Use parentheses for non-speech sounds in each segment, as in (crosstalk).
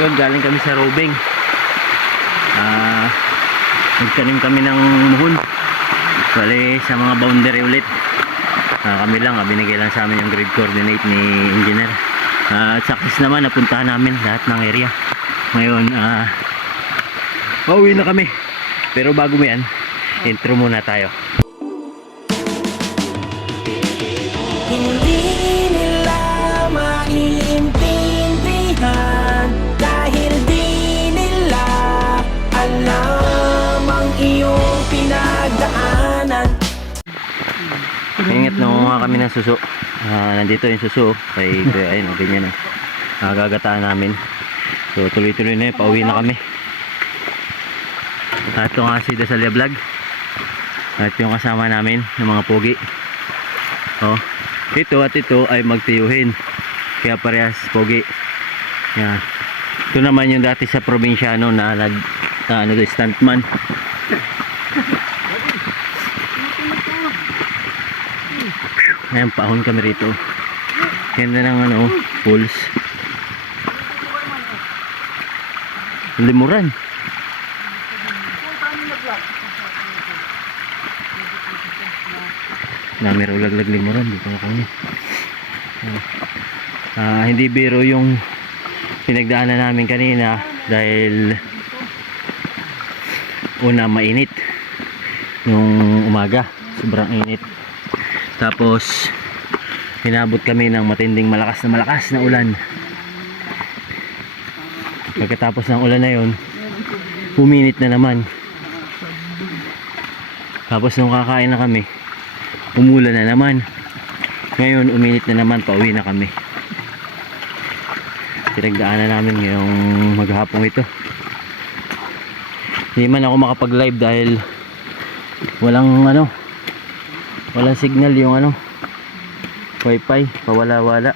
Yun, galing kami sa Robeng. Ah, nagtanim kami ng muhon. Bali, sa mga boundary ulit. Ah, kami lang, ah, binigay lang sa amin yung grid coordinate ni engineer. Ah, at success naman, napuntahan namin lahat ng area. Ngayon, ah, pauwi na kami. Pero bago mo yan, intro muna tayo. Ingat na nga kami ng suso. Ah, nandito yung suso. Kay, kay ayun, oh, ganyan na. Ah, gagataan namin. So, tuloy-tuloy na yun. Pauwi na kami. At ito nga si Dasalia Vlog. At yung kasama namin, ng mga pogi. Oh, ito at ito ay magtiyuhin. Kaya parehas pogi. Yan. Ito naman yung dati sa probinsyano na nag na, ano, stuntman. Ngayon, paahon kami rito. Ganda ng ano, pools. Limuran. Dami raw laglag limuran. Dito ako niya. Ah, hindi biro yung pinagdaanan namin kanina dahil una mainit nung umaga sobrang init tapos pinabot kami ng matinding malakas na malakas na ulan. Pagkatapos ng ulan na yon uminit na naman. Tapos nung kakain na kami umulan na naman. Ngayon uminit na naman pauwi na kami. Pinagdaanan namin ngayong maghapong ito. Hindi man ako makapag live dahil walang ano walang signal yung ano. Wifi pawala wala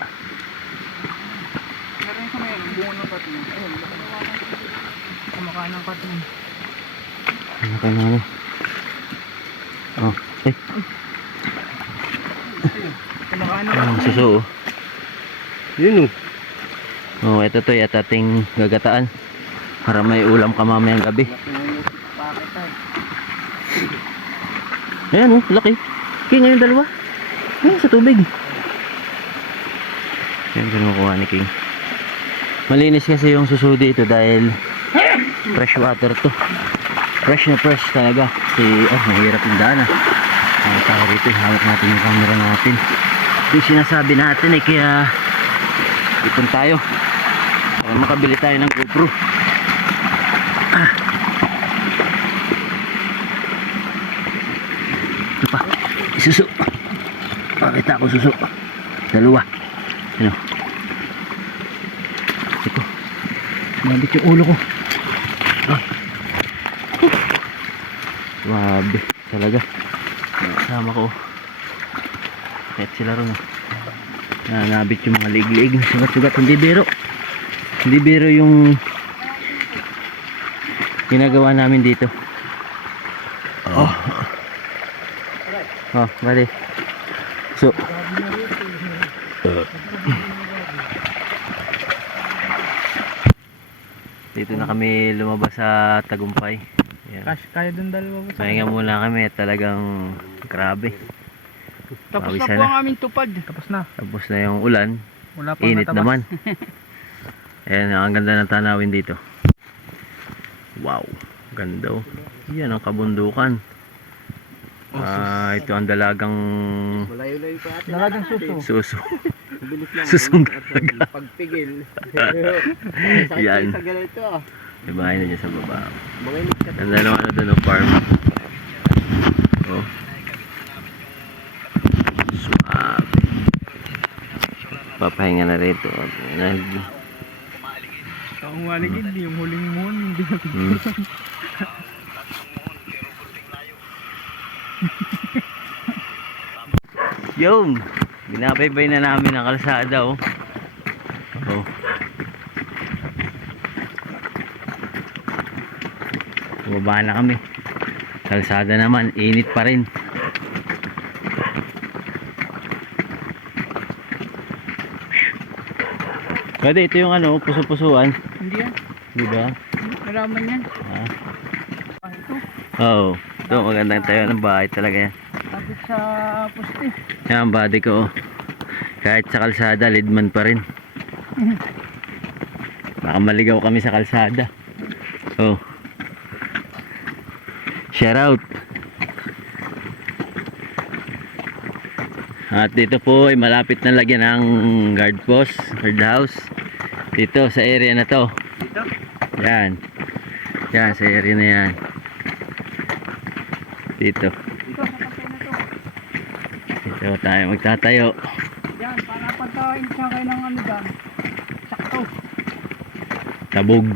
ano ka na ano. Oh eh. Ang suso oh. Yun oh. Oh, ito to at ating gagataan. Para may ulam ka mamayang gabi. Ayan oh, laki. King, ngayon dalawa. Ayan, sa tubig. Yan, kinukuha ni King. Malinis kasi yung suso dito dahil fresh water to. Fresh na fresh talaga. Kasi, oh, mahirap yung daan ah. Ay, tayo rito, hawak natin yung camera natin. Yung sinasabi natin eh, kaya ipon tayo para makabili tayo ng GoPro ah. ito pa suso pakita ko suso dalawa. Ano? Ito. Mabit yung ulo ko. Ah. Grabe talaga. Sama ko. Kahit sila rin ah. Na nabit yung mga liig-liig na sugat-sugat. Hindi biro. Hindi biro yung ginagawa namin dito. Oh oh bali so dito na kami lumabas sa tagumpay Ayan. Cash, kaya dun dalawa po. Pahinga muna kami at talagang grabe Tapos Pawisan na po na. ang aming tupad. Tapos na. tapos na yung ulan Wala pa Init natabas. naman. (laughs) Ayan, ang ganda ng tanawin dito. Wow, ganda oh. Yan ang kabundukan. Ah, ito ang dalagang Malayo-layo pa ate. Nalagang suso. suso. Bilis lang. Susong dalaga. Pagpigil. (laughs) Yan. Sa ganito ah. Dibahin na dyan sa baba. Ganda naman ano doon, farm. Oh. Suave. Papahinga na rito. Nag, Ang waligid, yung huling moon. Hindi natin. Yun! Binabaybay na namin ang kalsada oh. Oh. Bumaba na kami. Kalsada naman, init pa rin. Pwede, ito yung ano, puso-pusuan. Hindi yan. Di ba? Nalaman yan. Ah. Ito. Oo. Ito, magandang tayo ng bahay talaga yan. Sa poste. Yan ang body ko. oh. Kahit sa kalsada, lidman pa rin. Baka maligaw kami sa kalsada. Oh. Shout out. At dito po ay malapit na lagyan ng guard post, guard house. Dito sa area na to. Dito? Yan. Yan sa area na yan. Dito. Dito sa kapay na to. Dito tayo magtatayo. Yan, para pagkain sa kayo ng ano dyan. Sakto. Tabog.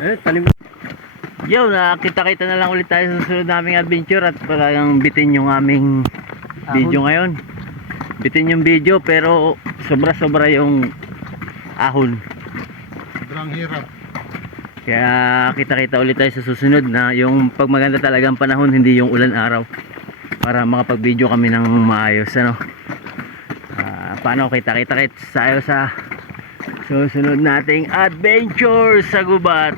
Eh, talim. Yo, nakita-kita na lang ulit tayo sa susunod naming adventure at talagang bitin yung aming video ngayon. Bitin yung video pero sobra-sobra yung ahon. Sobrang hirap. Kaya kita-kita ulit tayo sa susunod na yung pag maganda talagang panahon hindi yung ulan araw para makapag-video kami ng maayos ano. Ah, paano kita-kita tayo sa susunod nating adventure sa gubat.